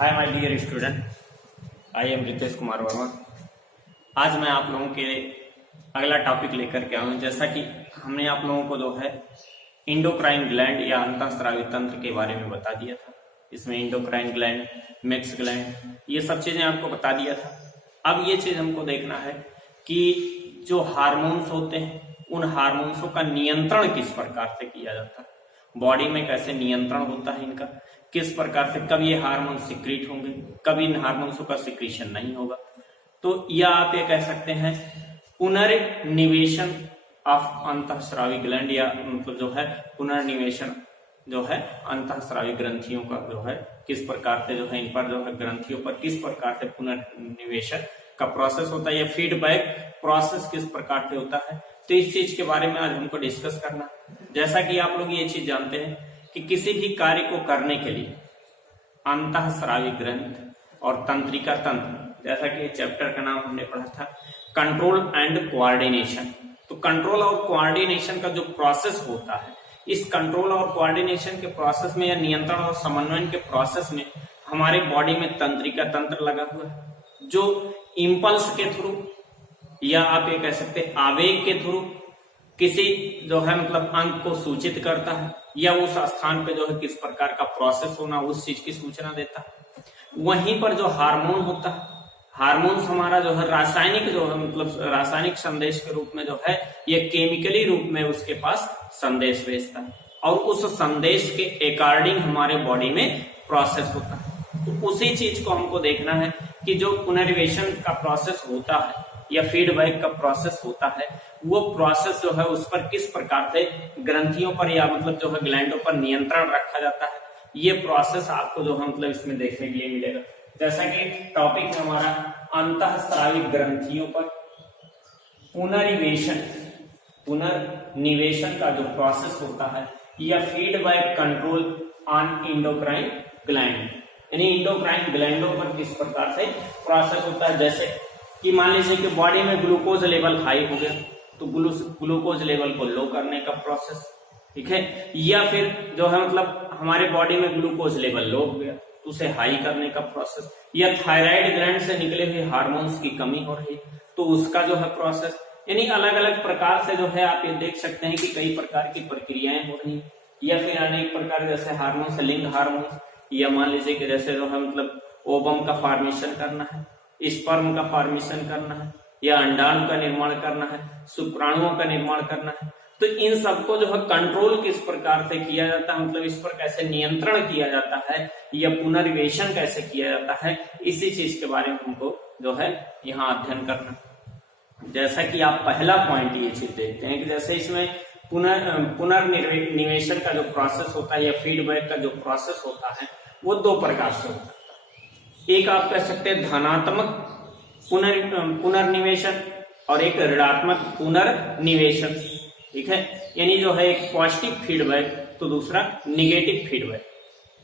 Hi my dear student, I am Ritesh Kumar Verma. आज मैं आप लोगों के अगला टॉपिक लेकर के आऊँ। जैसा कि हमने आप लोगों को जो है इंडोक्राइन ग्लैंड या अंतःस्रावी तंत्र के बारे में बता दिया था। इसमें इंडोक्राइन ग्लैंड, मैक्स ग्लैंड, ये सब चीजें आपको बता दिया था। अब ये चीज हमको देखना है कि जो हार्मोन्स होते हैं उन हार्मोन्सों का नियंत्रण किस प्रकार से किया जाता है, बॉडी में कैसे नियंत्रण होता है इनका, किस प्रकार से, कब ये हार्मोन सिक्रीट होंगे, कब इन हार्मोन्सों का सिक्रीशन नहीं होगा। तो या आप ये कह सकते हैं पुनर्निवेशन ऑफ अंतःस्रावी ग्लैंड, या मतलब जो है पुनर्निवेशन जो है अंतःस्रावी ग्रंथियों का जो है किस प्रकार से जो है इन पर जो है ग्रंथियों पर किस प्रकार से पुनर्निवेशन का प्रोसेस होता है, या फीडबैक प्रोसेस किस प्रकार से होता है। तो इस चीज के बारे में आज हमको डिस्कस करना। जैसा कि आप लोग ये चीज जानते हैं कि किसी भी कार्य को करने के लिए अंतःस्रावी ग्रंथ और तंत्रिका तंत्र, जैसा कि चैप्टर का नाम हमने पढ़ा था कंट्रोल एंड कोऑर्डिनेशन। तो कंट्रोल और कोऑर्डिनेशन का जो प्रोसेस होता है, इस कंट्रोल और कोऑर्डिनेशन के प्रोसेस में या नियंत्रण और समन्वयन के प्रोसेस में हमारे बॉडी में तंत्रिका तंत्र लगा हुआ है, जो इंपल्स के थ्रू या आप ये कह सकते हैं आवेग के थ्रू किसी जो है मतलब अंग को सूचित करता है, या उस स्थान पे जो है किस प्रकार का प्रोसेस होना उस चीज की सूचना देता है। वहीं पर जो हार्मोन होता है, हार्मोन्स हमारा जो है रासायनिक जो है मतलब रासायनिक संदेश के रूप में जो है ये केमिकली रूप में उसके पास संदेश भेजता है, और उस संदेश के अकॉर्डिंग हमारे बॉडी में प्रोसेस होता है। तो उसी चीज को हमको देखना है कि जो पुनर्निवेशन का प्रोसेस होता है या फीडबैक का प्रोसेस होता है, वो प्रोसेस जो है उस पर किस प्रकार से ग्रंथियों पर या मतलब जो है ग्लैंडों पर नियंत्रण रखा जाता है। ये प्रोसेस आपको जो है मतलब इसमें देखने के लिए मिलेगा। जैसा कि टॉपिक हमारा अंतःस्रावी ग्रंथियों पर पुनर्निवेशन का जो प्रोसेस होता है, या feedback control on endocrine gland, यानी इंडोक्राइन ग्लैंडों पर किस प्रकार से प्रोसेस होता है। जैसे कि मान लीजिए कि बॉडी में ग्लूकोज लेवल हाई हो गया तो ग्लूकोज लेवल को लो करने का प्रोसेस, ठीक है, या फिर जो है मतलब हमारे बॉडी में ग्लूकोज लेवल लो हो गया तो उसे हाई करने का प्रोसेस, या थायराइड ग्लैंड से निकले हुए हार्मोन्स की कमी हो रही तो उसका जो है प्रोसेस। यानी अलग अलग प्रकार से जो है आप ये देख सकते हैं कि कई प्रकार की प्रक्रियाएं हो रही, या फिर अनेक प्रकार जैसे हार्मोन्स, लिंग हार्मोन्स, या मान लीजिए कि जैसे जो है मतलब ओवम का फॉर्मेशन करना है, स्पर्म का फॉर्मेशन करना है, या अंडाणु का निर्माण करना है, शुक्राणुओं का निर्माण करना है। तो इन सबको जो है कंट्रोल किस प्रकार से किया जाता है, मतलब इस पर कैसे नियंत्रण किया जाता है, या पुनर्निवेशन कैसे किया जाता है, इसी चीज के बारे में हमको जो है यहाँ अध्ययन करना। जैसा कि आप पहला पॉइंट ये चीज देखते हैं कि जैसे इसमें पुनर्निवेशन का जो प्रोसेस होता है या फीडबैक का जो प्रोसेस होता है वो दो प्रकार से होता है। एक आप कह सकते हैं धनात्मक पुनर्निवेशन और एक ऋणात्मक पुनर्निवेशन, ठीक है। यानी जो है एक पॉजिटिव फीडबैक तो दूसरा निगेटिव फीडबैक।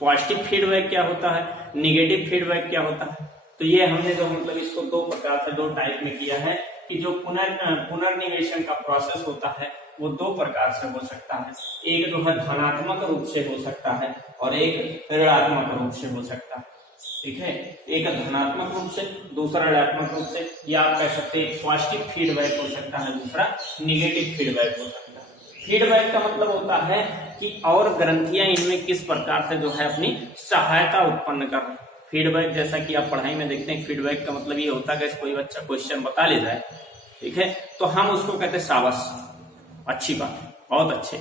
पॉजिटिव फीडबैक क्या होता है, निगेटिव फीडबैक क्या होता है, तो ये हमने जो मतलब इसको दो प्रकार से दो टाइप में किया है कि जो पुनर्निवेशन का प्रोसेस होता है वो दो प्रकार से हो सकता है। एक जो है धनात्मक रूप से हो सकता है और एक ऋणात्मक रूप से हो सकता है, ठीक है। एक धनात्मक रूप से, दूसरा ऋणात्मक रूप से, या आप कह सकते हैं पॉजिटिव फीडबैक हो सकता है, दूसरा निगेटिव फीडबैक हो सकता है। फीडबैक का मतलब होता है कि और ग्रंथियां इनमें किस प्रकार से जो है अपनी सहायता उत्पन्न कर रही है। फीडबैक जैसा कि आप पढ़ाई में देखते हैं, फीडबैक का मतलब ये होता है कि कोई बच्चा क्वेश्चन बता ले जाए, ठीक है, तो हम उसको कहते हैं शाबाश, अच्छी बात, बहुत अच्छे,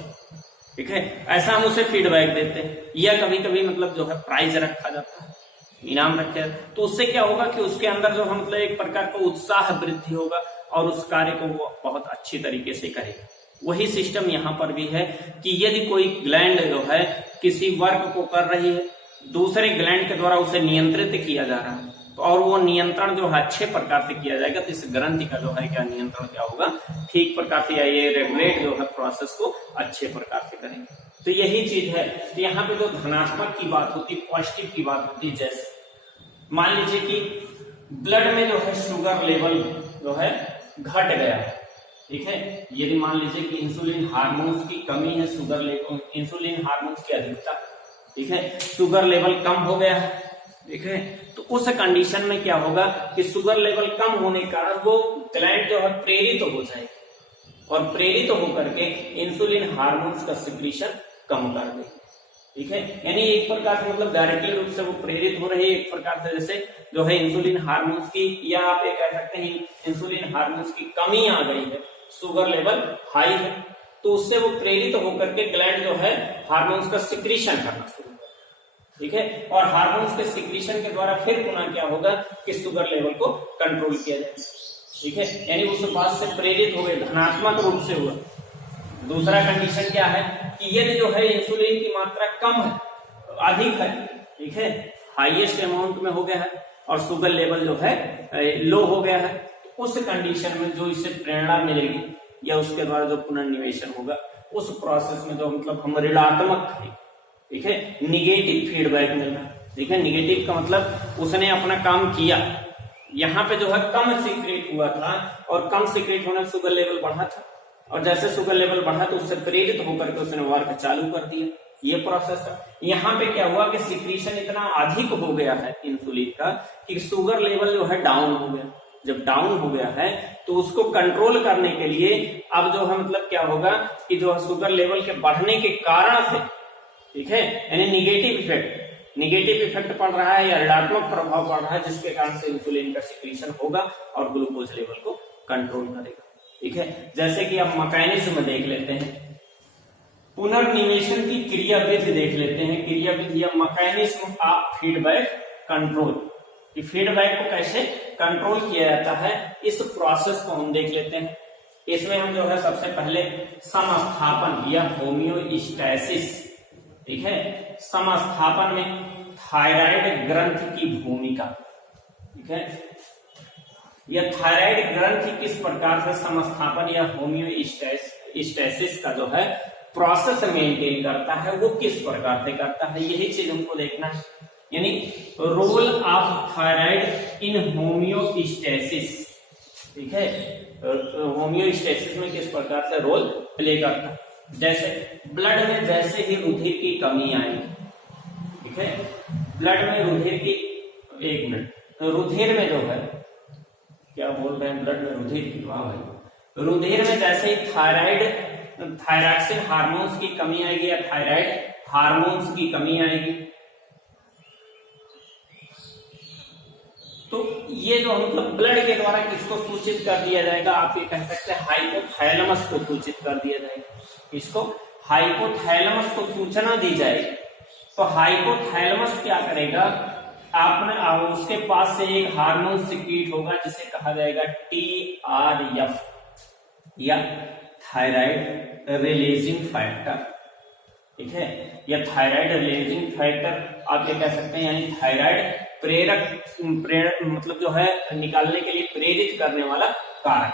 ठीक है, ऐसा हम उसे फीडबैक देते हैं। या कभी कभी मतलब जो है प्राइज रखा जाता है, इनाम रखे जाते हैं, तो उससे क्या होगा कि उसके अंदर जो है मतलब एक प्रकार का उत्साह वृद्धि होगा और उस कार्य को वो बहुत अच्छी तरीके से करेगा। वही सिस्टम यहाँ पर भी है कि यदि कोई ग्लैंड जो है किसी वर्क को कर रही है, दूसरे ग्लैंड के द्वारा उसे नियंत्रित किया जा रहा है, तो और वो नियंत्रण जो है अच्छे प्रकार से किया जाएगा, तो इस ग्रंथि का जो है क्या नियंत्रण क्या होगा, ठीक प्रकार से, या ये रेगुलेट जो है प्रोसेस को अच्छे प्रकार से करेंगे। तो यही चीज है। तो यहाँ पे जो धनात्मक की बात होती, पॉजिटिव की बात होती, जैसे मान लीजिए कि ब्लड में जो है शुगर लेवल जो है घट गया है, ठीक है। यदि मान लीजिए कि इंसुलिन हार्मोन्स की कमी है, शुगर लेवल, इंसुलिन हार्मोन्स की अधिकता, ठीक है, शुगर लेवल कम हो गया है, ठीक है। तो उस कंडीशन में क्या होगा कि शुगर लेवल कम होने के कारण वो ग्लैंड जो है प्रेरित हो जाएगी और प्रेरित होकर के इंसुलिन हार्मोन्स का सिक्रीशन कम कर देगी। ठीक है, यानी एक प्रकार से मतलब डायरेक्टली रूप से वो प्रेरित हो रही है, एक प्रकार से जैसे जो है इंसुलिन हार्मोन्स की, या आप ये कह सकते हैं इंसुलिन हार्मोन्स की कमी आ गई है, शुगर लेवल हाई है, तो उससे वो प्रेरित होकर के ग्लैंड जो है हार्मोन्स का सिक्रीशन करना शुरू कर, ठीक है। और हार्मोन्स के सिक्रीशन के द्वारा फिर पुनः क्या होगा कि शुगर लेवल को कंट्रोल किया जाएगा। ठीक है, यानी उस बात से प्रेरित हो गए, धनात्मक रूप से हुआ। दूसरा कंडीशन क्या है कि यदि जो है इंसुलिन की मात्रा कम है, अधिक है, ठीक है, हाईएस्ट अमाउंट में हो गया है और शुगर लेवल जो है लो हो गया है, तो उस कंडीशन में जो इसे प्रेरणा मिलेगी या उसके द्वारा जो पुनर्निवेशन होगा, उस प्रोसेस में जो मतलब हम ऋणात्मक थे, ठीक है, निगेटिव फीडबैक मिलना। ठीक है, निगेटिव का मतलब उसने अपना काम किया, यहाँ पे जो है कम सीक्रेट हुआ था और कम सीक्रेट होने से शुगर लेवल बढ़ा था, और जैसे शुगर लेवल बढ़ा तो उससे प्रेरित होकर के उसने वर्क चालू कर दिया, ये प्रोसेस है। यहाँ पे क्या हुआ कि सिक्रीशन इतना अधिक हो गया है इंसुलिन का कि शुगर लेवल जो है डाउन हो गया। जब डाउन हो गया है तो उसको कंट्रोल करने के लिए अब जो है मतलब क्या होगा कि जो शुगर लेवल के बढ़ने के कारण से, ठीक है, यानी निगेटिव इफेक्ट पड़ रहा है या ऋणात्मक प्रभाव पड़ रहा है, जिसके कारण से इंसुलिन का सिक्रीशन होगा और ग्लूकोज लेवल को कंट्रोल करेगा। ठीक है, जैसे कि आप मैकेनिज्म देख लेते हैं, पुनर्निवेशन की क्रियाविधि देख लेते हैं, क्रियाविधि या मैकेनिज्म ऑफ फीडबैक कंट्रोल, कि फीडबैक को कैसे कंट्रोल किया जाता है, इस प्रोसेस को हम देख लेते हैं। इसमें हम जो है सबसे पहले समस्थापन या होम्योस्टैसिस, ठीक है, समस्थापन में थायराइड ग्रंथि की भूमिका, ठीक है, यह थायराइड ग्रंथि किस प्रकार से समस्थापन या होम्योस्टैसिस का जो है प्रोसेस मेंटेन करता है, वो किस प्रकार से करता है, यही चीज हमको देखना है। यानी role of thyroid in homeostasis, ठीक है, होम्योस्टैसिस में किस प्रकार से रोल प्ले करता है। जैसे ब्लड में जैसे ही रुधिर की कमी आएगी, ठीक है, ब्लड में रुधिर की, एक मिनट, तो रुधिर में जो है क्या बोल रहे हैं, ब्लड में रुधिर की, वाह भाई, रुधिर में जैसे ही थायरॉक्सिन हार्मोन्स की कमी आएगी या थायराइड हार्मोन्स की कमी आएगी, तो ये जो मतलब ब्लड के द्वारा किसको सूचित कर दिया जाएगा, आप ये कह सकते हैं हाइपोथैलेमस को सूचित कर दिया जाएगा। इसको हाइपोथैलेमस को सूचना दी जाएगी। तो हाइपोथैलेमस क्या करेगा, आपने उसके पास से एक हार्मोन सिक्रीट होगा जिसे कहा जाएगा TRF या थायराइड रिलीजिंग फैक्टर, ठीक है, या थायराइड रिलीजिंग फैक्टर आप ये कह सकते हैं, यानी थायराइड प्रेरक मतलब जो है निकालने के लिए प्रेरित करने वाला कारक,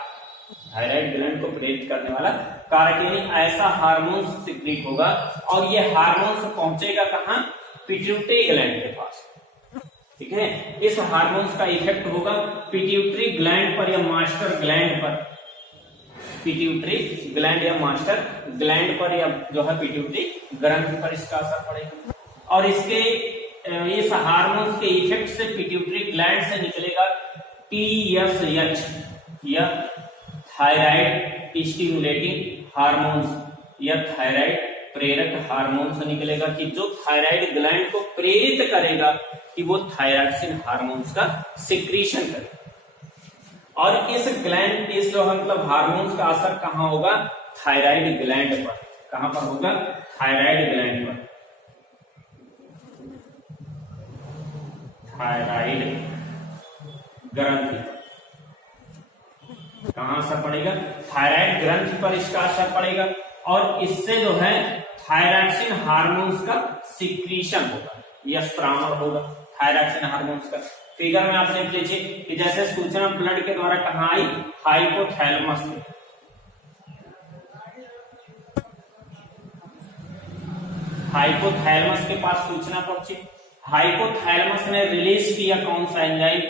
थायराइड ग्लैंड को प्रेरित करने वाला कारक, यानी ऐसा हार्मोन सिक्रीट होगा और ये हार्मोन पहुंचेगा कहाँ, पिट्यूटरी ग्लैंड के पास, ठीक है। इस हार्मोन्स का इफेक्ट होगा पिट्यूटरी ग्लैंड पर या मास्टर ग्लैंड पर, पिट्यूटरी ग्लैंड या मास्टर ग्लैंड पर या जो है पिट्यूटरी ग्रंथि पर इसका असर पड़ेगा। और इसके इस हार्मोन्स के इफेक्ट से पिट्यूटरी ग्लैंड से निकलेगा TSH या थायराइड स्टिमुलेटिंग हार्मोन्स या थायराइड प्रेरक हार्मोन से निकलेगा, कि जो थायराइड ग्लैंड को प्रेरित करेगा कि वो थायरॉक्सिन हार्मोन्स का सिक्रीशन करे। और इस जो है मतलब हार्मोन्स का असर कहाँ होगा, थायराइड ग्लैंड पर। कहां पर होगा, थायराइड ग्लैंड पर, थायराइड ग्रंथि पर। कहां असर पड़ेगा, थायराइड ग्रंथि पर इसका असर पड़ेगा और इससे जो है थायरॉक्सिन हार्मोन्स का सिक्रीशन होगा या स्रावन होगा थायरॉक्सिन हार्मोन्स का। फिगर में आप देख लीजिए कि जैसे सूचना ब्लड के द्वारा कहां आई, हाइपोथैलेमस में, हाइपोथैलेमस के पास सूचना पहुंची, हाइपोथैलेमस ने रिलीज किया कौन सा एंजाइम,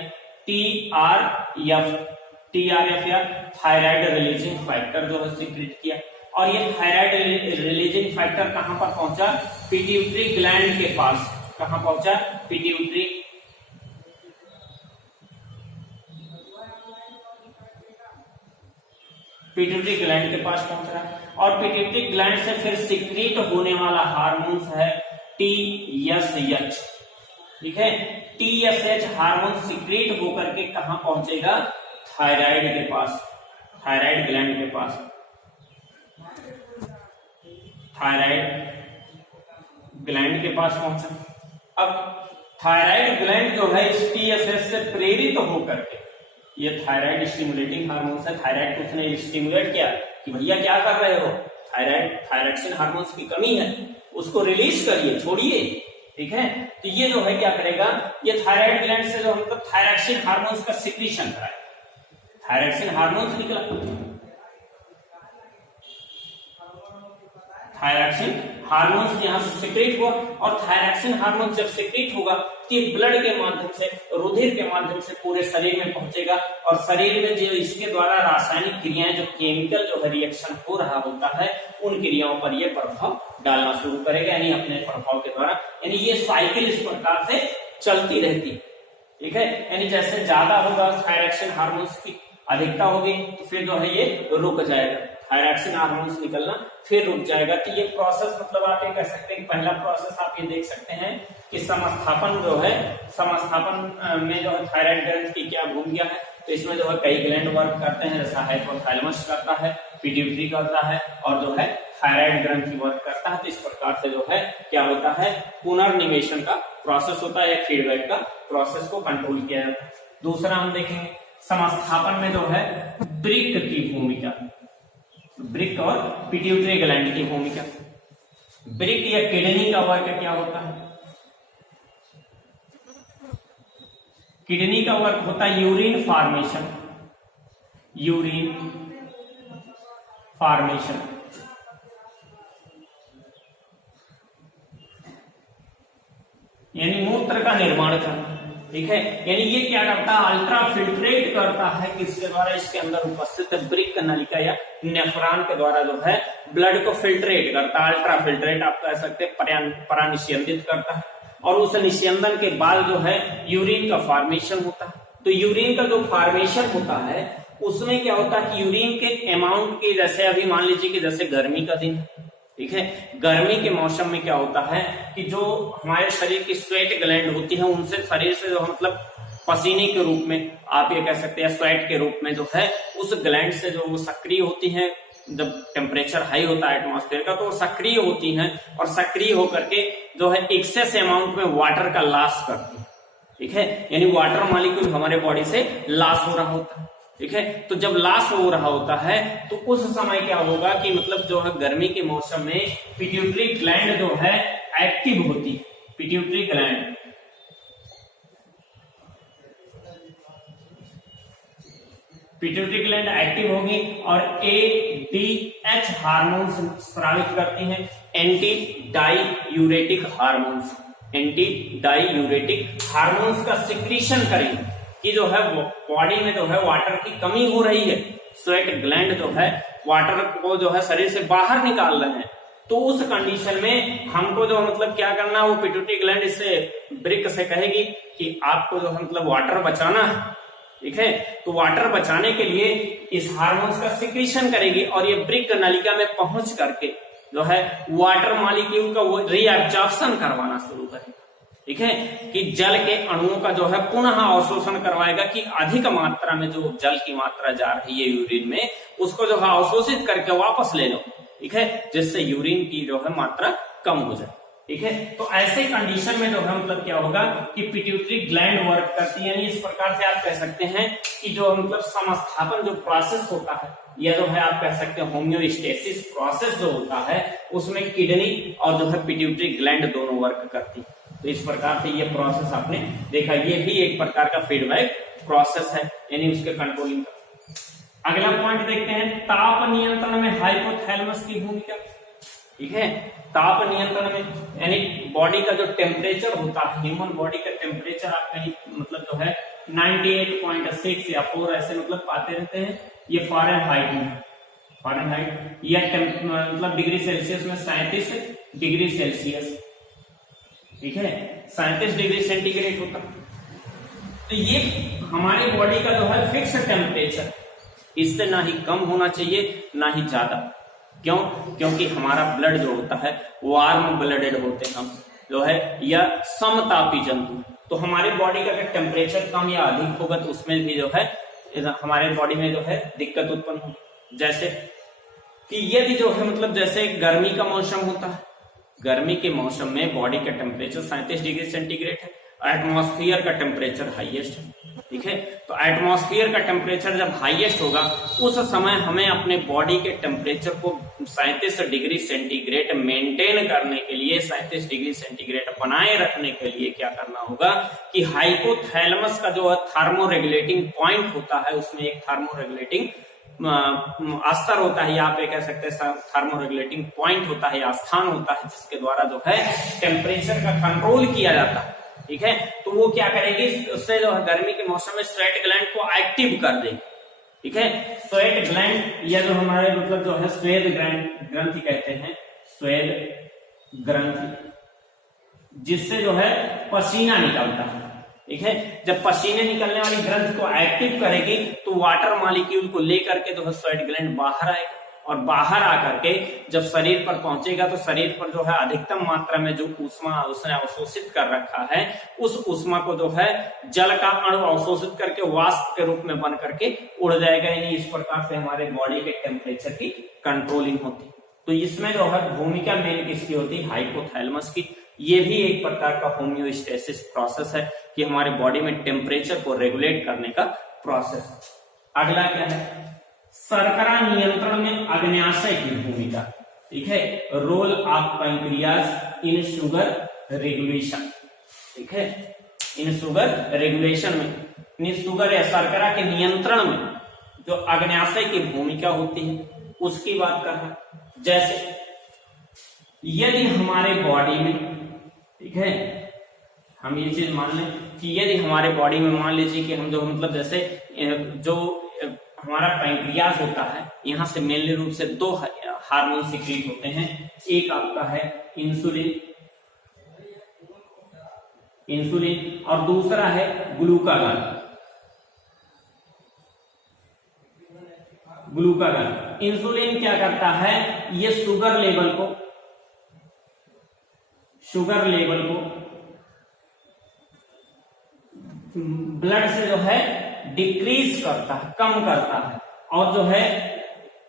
TRF या थायराइड रिलीजिंग फैक्टर जो है सिक्रीट किया। और ये थायराइड रिलीजिंग फैक्टर कहां पर पहुंचा, पिट्यूटरी ग्लैंड के पास। कहां पहुंचा, पिट्यूटरी पिट्यूटरी ग्लैंड के पास पहुंच रहा है और पिट्यूटरी ग्लैंड से फिर सीक्रेट होने वाला हार्मोन्स है TSH। ठीक है, TSH हार्मोन सीक्रेट होकर के कहां पहुंचेगा? थायराइड के पास, थायराइड ग्लैंड के पास। थायराइड ग्लैंड के पास पहुंचा। अब थायराइड ग्लैंड जो है इस TSH से प्रेरित होकर के, ये थायराइड स्टिमुलेटिंग हार्मोन्स है, थायराइड को उसने स्टिमुलेट किया कि भैया क्या कर रहे हो, थायराक्सिन हार्मोन्स की कमी है, उसको रिलीज करिए, छोड़िए। ठीक है, तो ये जो है क्या करेगा, ये थायराइड ग्लैंड से जो मतलब थायराक्सिन हार्मोन्स का सिक्रीशन कराएगा। थायराक्सिन हार्मोन्स निकला, थायराक्सिन हार्मोन्स यहां से सिक्रेट हुआ और थायराक्सिन हार्मोन जब सिक्रेट होगा तो ये ब्लड के माध्यम से, रुधिर के माध्यम से पूरे शरीर में पहुंचेगा और शरीर में जो इसके द्वारा रासायनिक क्रियाएं, जो केमिकल जो है रिएक्शन हो रहा होता है, उन क्रियाओं पर ये प्रभाव डालना शुरू करेगा, यानी अपने प्रभाव के द्वारा, यानी ये साइकिल इस प्रकार से चलती रहती। ठीक है, यानी जैसे ज्यादा होगा थायराक्सिन हार्मोन्स की अधिकता होगी तो फिर जो है ये रुक जाएगा, थायराक्सिन हार्मोन्स निकलना फिर रुक जाएगा। तो ये प्रोसेस मतलब आप ये कह सकते हैं, पहला प्रोसेस आप ये देख सकते हैं कि समस्थापन जो है, समस्थापन में जो है थायराइड ग्रंथ की क्या भूमिका है। तो इसमें जो है कई ग्लैंड वर्क करते हैं, जैसा हाइपोथैलेमस करता है, पिट्यूटरी करता है और जो है थायराइड ग्रंथि वर्क करता है। तो इस प्रकार से जो है क्या होता है, पुनर्निवेशन का प्रोसेस होता है या फीडबैक का प्रोसेस को कंट्रोल किया जाता है। दूसरा हम देखेंगे समस्थापन में जो है ब्रिक की भूमिका, ब्रिक और पिट्यूटरी ग्लैंड की भूमिका। ब्रिक या किडनी का वर्क क्या होता है? किडनी का वर्क होता है यूरिन फॉर्मेशन, यूरिन फॉर्मेशन। यानी मूत्र का निर्माण करना। ठीक है, यानी ये क्या करता है, अल्ट्रा फिल्ट्रेट करता है, किसके द्वारा, इसके अंदर उपस्थित ब्रिक नलिका या नेफ्रॉन के द्वारा जो है ब्लड को फिल्ट्रेट करता है। अल्ट्रा फिल्ट्रेट आप कह सकते हैं, परानिस्यंदित करता है और उस निस्यंदन के बाद जो है यूरिन का फॉर्मेशन होता है। तो यूरिन का जो फॉर्मेशन होता है उसमें क्या होता है कि यूरिन के अमाउंट की, जैसे अभी मान लीजिए कि जैसे गर्मी का दिन, ठीक है, गर्मी के मौसम में क्या होता है कि जो हमारे शरीर की स्वेट ग्लैंड होती है उनसे शरीर से जो मतलब पसीने के रूप में आप ये कह सकते हैं, स्वेट के रूप में जो है उस ग्लैंड से जो वो सक्रिय होती हैं, जब टेम्परेचर हाई होता है एटमॉस्फेयर का तो वो सक्रिय होती हैं और सक्रिय होकर के जो है एक्सेस अमाउंट में वाटर का लॉस करती है। ठीक है, यानी वाटर मॉलिक्यूल हमारे बॉडी से लॉस हो रहा होता है। ठीक है, तो जब लॉस हो रहा होता है तो उस समय क्या होगा कि मतलब जो है गर्मी के मौसम में पिट्यूटरी ग्लैंड जो है एक्टिव होती है। Pituitary gland pituitary gland active होगी और ADH हार्मोन्स स्रावित करती हैं, anti diuretic hormones, anti diuretic hormones का सिक्रीशन करेंगे कि जो है बॉडी में जो है वाटर की कमी हो रही है, स्वेट ग्लैंड जो है वाटर को जो है शरीर से बाहर निकाल रहे हैं। तो उस कंडीशन में हमको जो मतलब क्या करना है, वो पिट्यूटरी ग्लैंड इससे ब्रिक से कहेगी कि आपको जो है मतलब वाटर बचाना है। ठीक है, तो वाटर बचाने के लिए इस हार्मोन्स का सिक्रीशन करेगी और ये ब्रिक नलिका में पहुंच करके जो है वाटर मॉलिक्यूल का वो रीअब्जॉर्प्शन करवाना शुरू करेगा। ठीक है, कि जल के अणुओं का जो है पुनः अवशोषण करवाएगा कि अधिक मात्रा में जो जल की मात्रा जा रही है यूरिन में उसको जो है अवशोषित करके वापस ले लो। ठीक है, जिससे यूरिन की जो है मात्रा कम हो जाए। ठीक है, तो ऐसे कंडीशन में जो है मतलब क्या होगा कि पिट्यूटरी ग्लैंड वर्क करती है। यानी इस प्रकार से आप कह सकते हैं कि जो मतलब समस्थापन जो प्रोसेस होता है या जो है आप कह सकते हैं होम्योस्टेसिस प्रोसेस जो होता है उसमें किडनी और जो है पिट्यूटरी ग्लैंड दोनों वर्क करती है। तो इस प्रकार से ये प्रोसेस आपने देखा, ये भी एक प्रकार का फीडबैक प्रोसेस है, यानी उसके कंट्रोलिंग का। अगला पॉइंट देखते हैं, ताप नियंत्रण में हाइपोथैलेमस की भूमिका। ठीक है, ताप नियंत्रण में यानी बॉडी का जो टेम्परेचर होता है, ह्यूमन बॉडी का टेम्परेचर आप कहीं मतलब जो है 98.6 या 4 ऐसे मतलब पाते रहते हैं। ये फ़ारेनहाइट में, फ़ारेनहाइट या मतलब डिग्री सेल्सियस में 37 डिग्री सेल्सियस। ठीक है, 37 डिग्री सेंटीग्रेड होता। तो ये हमारी बॉडी का जो है फिक्स टेम्परेचर, इससे ना ही कम होना चाहिए ना ही ज्यादा। क्यों? क्योंकि हमारा ब्लड जो होता है वार्म ब्लडेड होते हैं हम जो है, या समतापी जंतु। तो हमारे बॉडी का अगर टेम्परेचर कम या अधिक होगा तो उसमें भी जो है हमारे बॉडी में जो है दिक्कत उत्पन्न होगी। जैसे कि यदि जो है मतलब जैसे गर्मी का मौसम होता है, गर्मी के मौसम में बॉडी का टेम्परेचर 37 डिग्री सेंटीग्रेड है, एटमॉस्फेयर का टेम्परेचर हाईएस्ट है, ठीक है। तो एटमॉस्फेयर का टेम्परेचर जब हाईएस्ट होगा उस समय हमें अपने बॉडी के टेम्परेचर को 37 डिग्री सेंटीग्रेड मेंटेन करने के लिए, 37 डिग्री सेंटीग्रेड बनाए रखने के लिए क्या करना होगा कि हाइपोथैलेमस का जो थर्मो रेगुलेटिंग पॉइंट होता है, उसमें एक थर्मो रेगुलेटिंग स्तर होता है, या आप ये कह सकते हैं थर्मो रेगुलेटिंग पॉइंट होता है या स्थान होता है, जिसके द्वारा जो है टेम्परेचर का कंट्रोल किया जाता है, ठीक है। तो वो क्या करेगी, उससे जो है गर्मी के मौसम में स्वेट ग्लैंड को एक्टिव कर देगी, ठीक है। स्वेट ग्लैंड या जो हमारे मतलब जो है स्वेद ग्रंथि कहते हैं, स्वेद ग्रंथि, जिससे जो है पसीना निकलता है, ठीक है। जब पसीने निकलने वाली ग्रंथ को एक्टिव करेगी तो वाटर मॉलिक्यूल को लेकर के जो है स्वेट ग्लैंड बाहर आएगा, और बाहर आकर के जब शरीर पर पहुंचेगा तो शरीर पर जो है अधिकतम मात्रा में जो ऊष्मा उसने अवशोषित कर रखा है, उस ऊष्मा को जो है जल का अणु अवशोषित करके वाष्प के रूप में बन करके उड़ जाएगा। यानी इस प्रकार से हमारे बॉडी के टेम्परेचर की कंट्रोलिंग होती है। तो इसमें जो है भूमिका मेन किसकी होती है, हाइपोथैलेमस की। ये भी एक प्रकार का होम्योस्टेसिस प्रोसेस है कि हमारे बॉडी में टेम्परेचर को रेगुलेट करने का प्रोसेस। अगला क्या है, शर्करा नियंत्रण में अग्न्याशय की भूमिका, ठीक है। Role of pancreas in sugar regulation, ठीक है, इन शुगर रेगुलेशन में, शुगर या शर्करा के नियंत्रण में जो अग्न्याशय की भूमिका होती है उसकी बात कर रहा है। जैसे यदि हमारे बॉडी में, ठीक है, हम ये चीज मान लें कि यदि हमारे बॉडी में मान लीजिए कि हम जो मतलब जैसे जो हमारा पैंक्रियाज होता है, यहां से मेनली रूप से दो हार्मोन सिक्रीट होते हैं। एक आपका है इंसुलिन और दूसरा है ग्लूकागॉन। इंसुलिन क्या करता है, ये शुगर लेवल को ब्लड से जो है डिक्रीज करता है, कम करता है, और जो है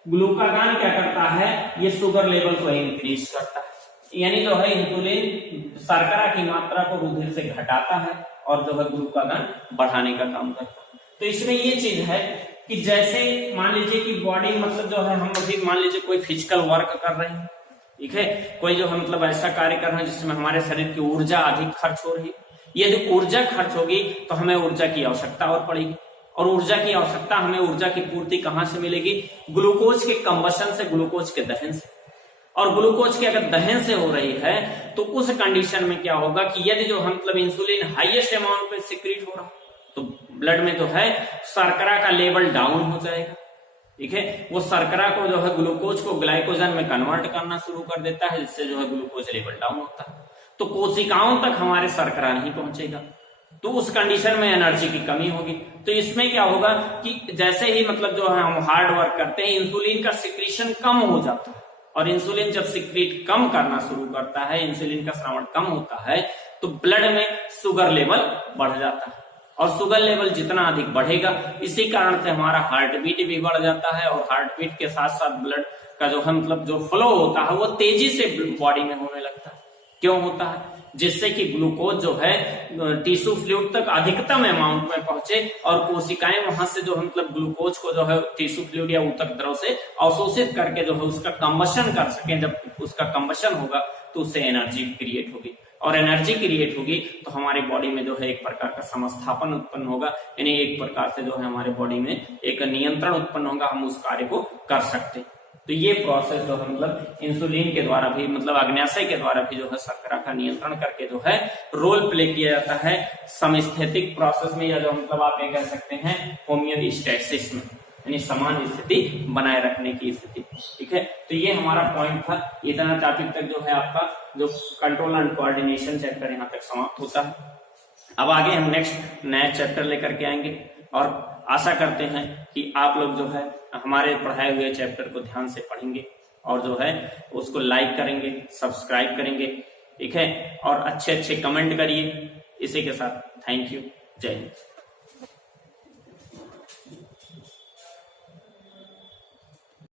ग्लूकागॉन क्या करता है, ये शुगर लेवल को इंक्रीज करता है। यानी जो है इंसुलिन शर्करा की मात्रा को रुधिर से घटाता है और जो है ग्लूकागॉन बढ़ाने का काम करता है। तो इसमें ये चीज है कि जैसे मान लीजिए कि बॉडी मतलब जो है हम अभी मान लीजिए कोई फिजिकल वर्क कर रहे हैं, ठीक है, कोई जो है मतलब ऐसा कार्य कर रहे हैं जिसमें हमारे शरीर की ऊर्जा अधिक खर्च हो रही है। यदि ऊर्जा खर्च होगी तो हमें ऊर्जा की आवश्यकता और पड़ेगी, और ऊर्जा की आवश्यकता, हमें ऊर्जा की पूर्ति कहां से मिलेगी, ग्लूकोज के कंबशन से, ग्लूकोज के दहन से। और ग्लूकोज के अगर दहन से हो रही है तो उस कंडीशन में क्या होगा कि यदि जो मतलब इंसुलिन हाईएस्ट अमाउंट पे सिक्रीट हो रहा तो ब्लड में जो है शर्करा का लेवल डाउन हो जाएगा, ठीक है। वो शर्करा को जो है ग्लूकोज को ग्लाइकोजन में कन्वर्ट करना शुरू कर देता है, जिससे जो है ग्लूकोज लेवल डाउन होता है। तो कोशिकाओं तक हमारे शर्करा नहीं पहुंचेगा, तो उस कंडीशन में एनर्जी की कमी होगी। तो इसमें क्या होगा कि जैसे ही मतलब जो है हम हार्ड वर्क करते हैं, इंसुलिन का सिक्रीशन कम हो जाता है, और इंसुलिन जब सिक्रीट कम करना शुरू करता है, इंसुलिन का स्रावण कम होता है, तो ब्लड में शुगर लेवल बढ़ जाता है, और शुगर लेवल जितना अधिक बढ़ेगा, इसी कारण से हमारा हार्ट बीट भी बढ़ जाता है, और हार्ट बीट के साथ साथ ब्लड का जो है मतलब जो फ्लो होता है वो तेजी से बॉडी में होने लगता है। क्यों होता है, जिससे कि ग्लूकोज जो है टिश्यू फ्लूइड तक अधिकतम अमाउंट में पहुंचे, और कोशिकाएं वहां से जो है मतलब ग्लूकोज को जो है टिश्यू फ्लूइड या ऊतक द्रव से अवशोषित करके जो है उसका कंबशन कर सके। जब उसका कंबशन होगा तो उससे एनर्जी क्रिएट होगी, और एनर्जी क्रिएट होगी तो हमारे बॉडी में जो है एक प्रकार का समस्थापन उत्पन्न होगा, यानी एक प्रकार से जो है हमारे बॉडी में एक नियंत्रण उत्पन्न होगा, हम उस कार्य को कर सकते हैं। तो ये प्रोसेस जो है मतलब इंसुलिन के द्वारा भी, मतलब अग्न्याशय के द्वारा भी जो है शर्करा का नियंत्रण करके जो है रोल प्ले किया जाता है समस्थैतिक प्रोसेस में, या जो मतलब आप ये कह सकते हैं होम्योस्टेसिस में, यानी समान स्थिति बनाए रखने की स्थिति, ठीक है। तो ये हमारा पॉइंट था। इतना टॉपिक तक जो है आपका जो कंट्रोल एंड कोऑर्डिनेशन चैप्टर यहाँ तक समाप्त होता है। अब आगे हम नेक्स्ट नया चैप्टर लेकर के आएंगे। और आशा करते हैं कि आप लोग जो है हमारे पढ़ाए हुए चैप्टर को ध्यान से पढ़ेंगे और जो है उसको लाइक करेंगे, सब्सक्राइब करेंगे, ठीक है, और अच्छे अच्छे कमेंट करिए। इसी के साथ थैंक यू, जय हिंद।